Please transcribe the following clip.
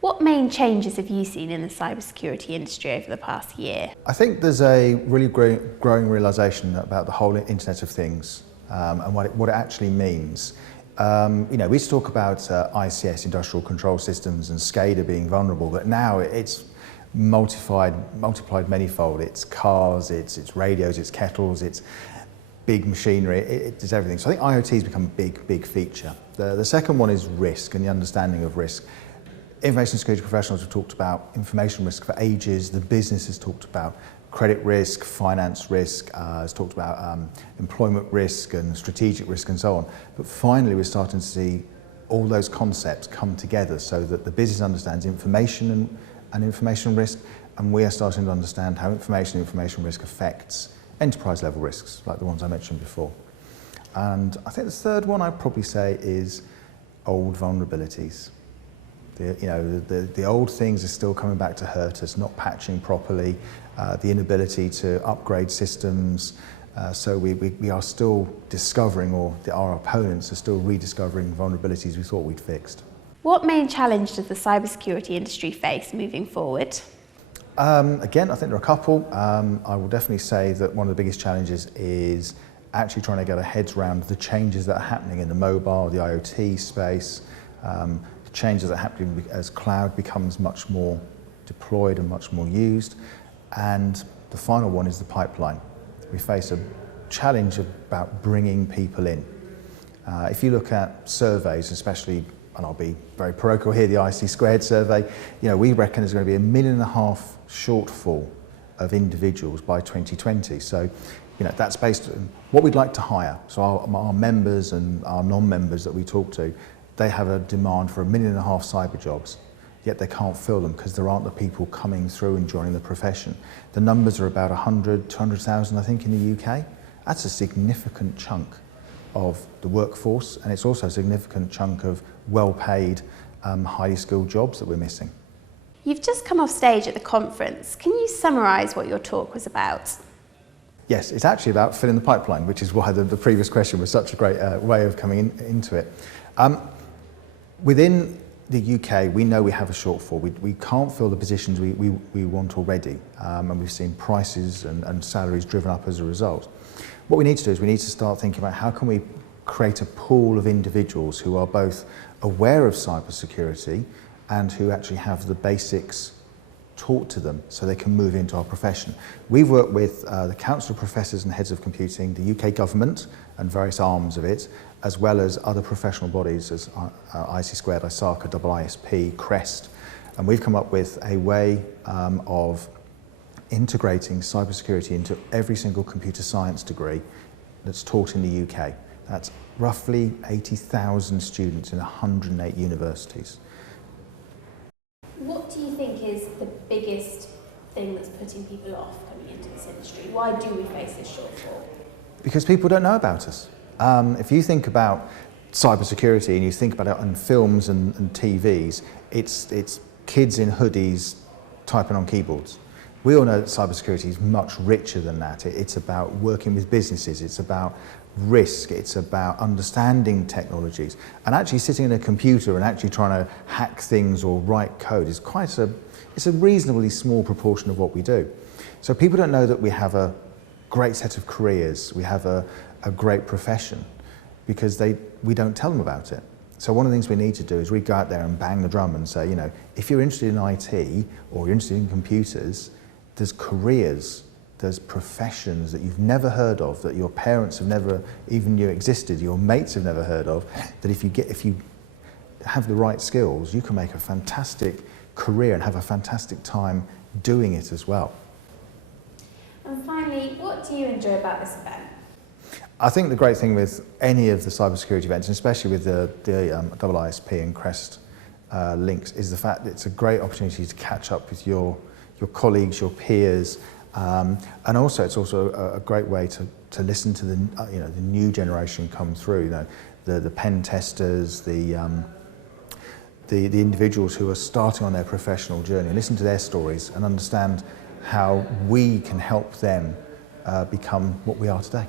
What main changes have you seen in the cybersecurity industry over the past year? I think there's a really growing realisation about the whole Internet of Things and what it actually means. We used to talk about ICS, industrial control systems, and SCADA being vulnerable, but now it's multiplied manyfold. It's cars, it's radios, it's kettles, it's big machinery, it's everything. So I think IoT has become a big feature. The second one is risk and the understanding of risk. Information security professionals have talked about information risk for ages. The business has talked about credit risk, finance risk, has talked about employment risk and strategic risk and so on. But finally, we're starting to see all those concepts come together so that the business understands information and information risk, and we are starting to understand how information risk affects enterprise level risks, like the ones I mentioned before. And I think the third one I'd probably say is old vulnerabilities. The old things are still coming back to hurt us, not patching properly, the inability to upgrade systems. So we are still discovering, or our opponents are still rediscovering vulnerabilities we thought we'd fixed. What main challenge does the cybersecurity industry face moving forward? Again, I think there are a couple. I will definitely say that one of the biggest challenges is actually trying to get our heads around the changes that are happening in the mobile, the IoT space, the changes that are happening as cloud becomes much more deployed and much more used. And the final one is the pipeline. We face a challenge about bringing people in. If you look at surveys, especially, and I'll be very parochial here, the ISC2 survey, we reckon there's going to be 1.5 million shortfall of individuals by 2020. So, that's based on what we'd like to hire. So our members and our non-members that we talk to, they have a demand for 1.5 million cyber jobs, yet they can't fill them because there aren't the people coming through and joining the profession. The numbers are about 100, 200,000, I think, in the UK. That's a significant chunk of the workforce, and it's also a significant chunk of well-paid, highly skilled jobs that we're missing. You've just come off stage at the conference. Can you summarise what your talk was about? Yes, it's actually about filling the pipeline, which is why the previous question was such a great way of coming into it. Within the UK, we know we have a shortfall. We can't fill the positions we want already, and we've seen prices and salaries driven up as a result. What we need to do is we need to start thinking about how can we create a pool of individuals who are both aware of cybersecurity and who actually have the basics taught to them so they can move into our profession. We've worked with the Council of Professors and Heads of Computing, the UK government and various arms of it, as well as other professional bodies as ISC2, ISACA, IISP, CREST, and we've come up with a way of integrating cybersecurity into every single computer science degree that's taught in the UK. That's roughly 80,000 students in 108 universities. What do you think is the biggest thing that's putting people off coming into this industry? Why do we face this shortfall? Because people don't know about us. If you think about cybersecurity and you think about it on films and TVs, it's kids in hoodies typing on keyboards. We all know that cybersecurity is much richer than that. It's about working with businesses, it's about risk, it's about understanding technologies, and actually sitting in a computer and actually trying to hack things or write code is it's a reasonably small proportion of what we do. So people don't know that we have a great set of careers, we have a great profession, because we don't tell them about it. So one of the things we need to do is we go out there and bang the drum and say, if you're interested in IT or you're interested in computers, there's careers, there's professions that you've never heard of, that your parents have never even knew existed, your mates have never heard of, that if you have the right skills, you can make a fantastic career and have a fantastic time doing it as well. And finally, what do you enjoy about this event? I think the great thing with any of the cybersecurity events, and especially with the IISP and CREST links, is the fact that it's a great opportunity to catch up with your colleagues, your peers, and also it's also a great way to listen to the new generation come through. The pen testers, the individuals who are starting on their professional journey, listen to their stories and understand how we can help them become what we are today.